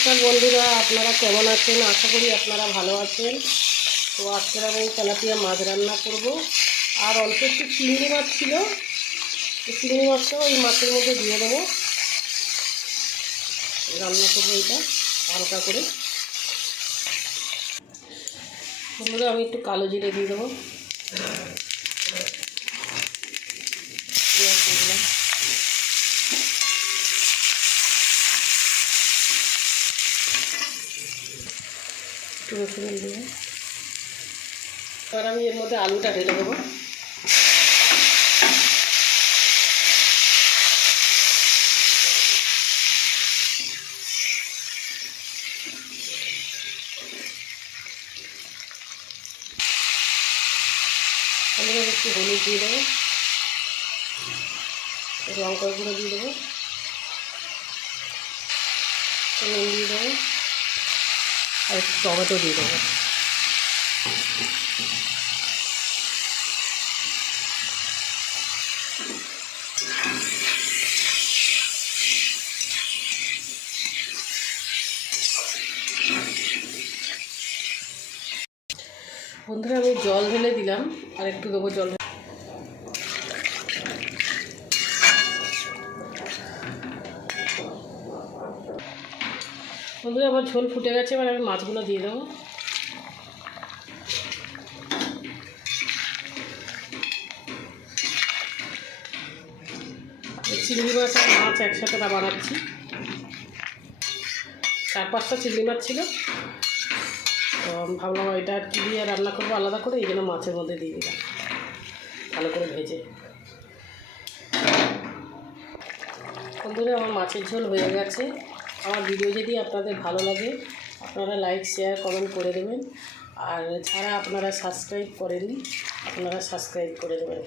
নমস্কার বন্ধুরা, আপনারা কেমন আছেন? আশা করি আপনারা ভালো আছেন। তো আজকে আমি তেলাপিয়া মাছ রান্না করব। আর অল্প একটু চিংড়ি মাছ ছিল, চিংড়ি মাছটাও ওই মাছের মধ্যে দিয়ে দেবো, রান্না করবো এটা হালকা করে। বন্ধুরা আমি একটু কালো জিরে দিয়ে দেবো, একটু রসুন দিয়ে। এবার আমি এর মধ্যে আলুটা ঢেলে দেবো। আলুটা একটু হলুদ দিয়ে দেবো, লঙ্কার গুঁড়ো দিয়ে দেবো, নুন দিয়ে দেবো, আর একটু টমেটো দিয়ে দেবো। বন্ধুরা আমি জল ঢেলে দিলাম, আর একটু দেবো জল। বন্ধুরা আমার ঝোল ফুটে গেছে, এবার আমি মাছগুলো দিয়ে দেবো। চিংড়ি মাছ আর মাছ একসাথে বানাচ্ছি। 4-5টা চিংড়ি মাছ ছিল, তো ভাবলাম এটা আর কি দিয়ে রান্না করবো আলাদা করে, এই জন্য মাছের মধ্যে দিয়ে দিলাম ভালো করে ভেজে। বন্ধুরা আমার মাছের ঝোল হয়ে গেছে। আমার ভিডিও যদি আপনাদের ভালো লাগে আপনারা লাইক শেয়ার কমেন্ট করে দেবেন, আর যারা আপনারা সাবস্ক্রাইব করেননি আপনারা সাবস্ক্রাইব করে দেবেন।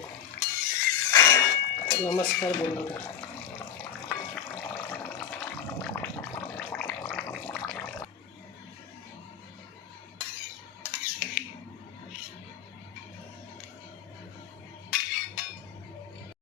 নমস্কার বন্ধুরা।